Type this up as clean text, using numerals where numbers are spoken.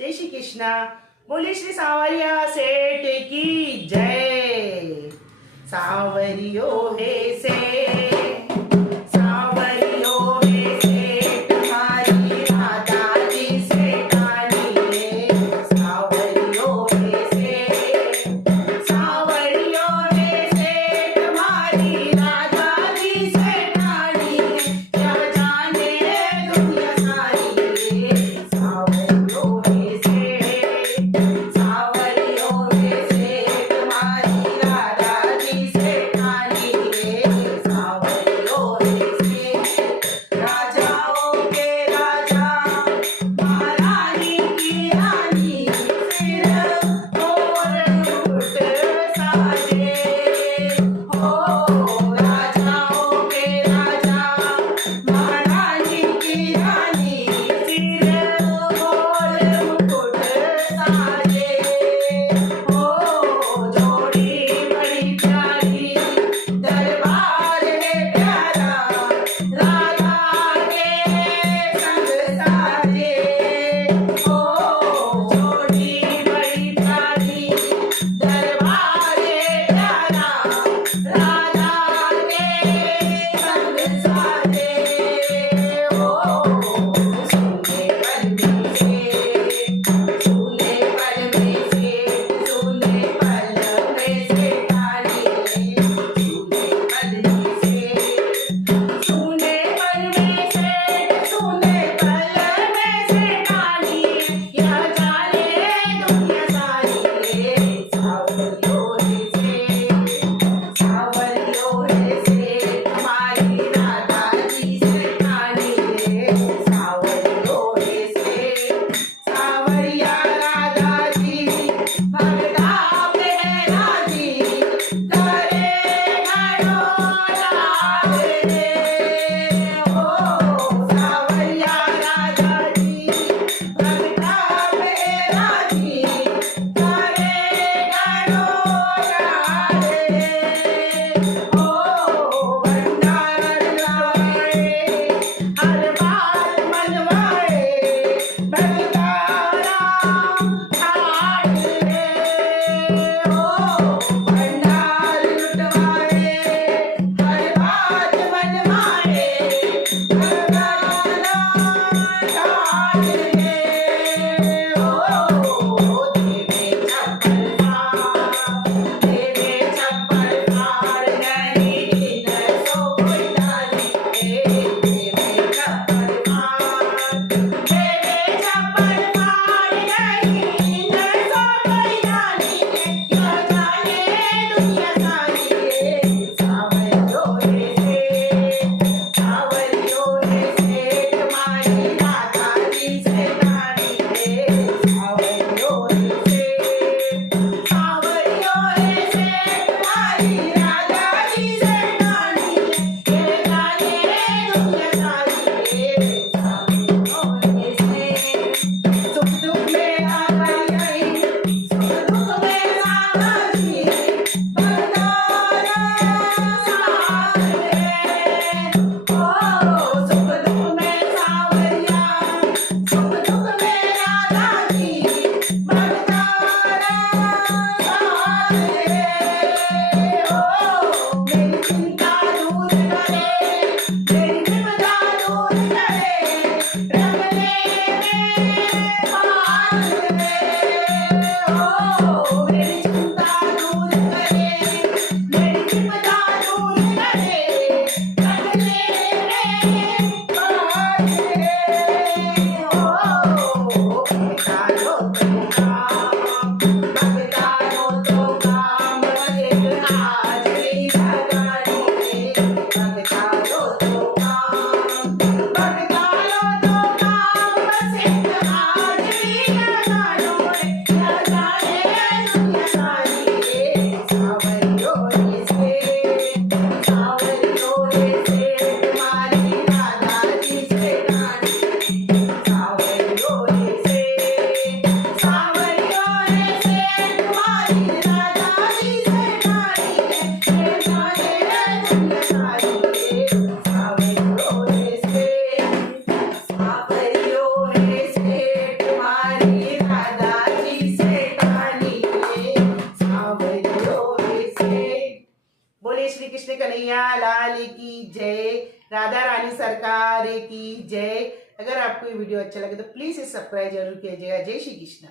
जय श्री कृष्णा। बोले श्री सांवरिया सेठ की जय। सांवरियो हे सेठ, सांवरियो हे सेठ, हमारी राधा जी सेठानी है। सांवरियो हे सेठ, सांवरियो हे सेठ, हमारी राधा जी सेठानी है। जब जाने दुनिया सारी है। सांवरियो हे सेठ, सांवरियो हे सेठ, हमारी राधा जी सेठानी है। कन्हैया लाल की जय, राधा रानी सरकार की जय। अगर आपको ये वीडियो अच्छा लगे तो प्लीज इसे सब्सक्राइब जरूर कीजिएगा। जय श्री कृष्णा।